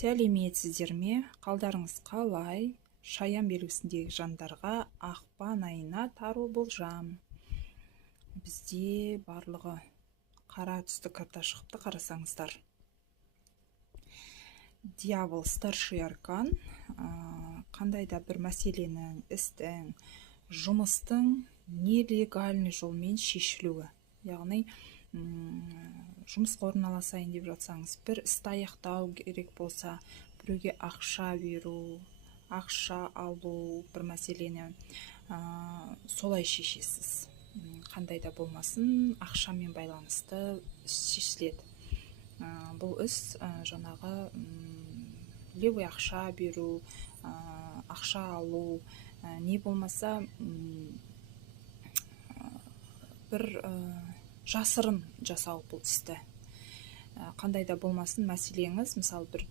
Сәлеметсіздер ме? Қалдарыңыз қалай? Шаян белгісіндегі жандарға ақпан айына тару болжам. Бізде барлығы қара түсті карта шықты, қарасаңыздар. Дьявол, старший аркан, қандай да бір мәселенің, істің, жұмыстың нелегальный жолмен шешілуі. Яғни жұмысқа орналасайын деп жатсаңыз, бір істі аяқтау керек болса, біреуге ақша беру, ақша алу, бір мәселені солай шешесіз. Қандай да болмасын, ақшамен байланысты шешіледі. Бұл іс жаңағы левый ақша беру, ақша алу, не болмаса бір жасырын жасау бұл істі. Қандай да болмасын мәселеңіз, мысалы бір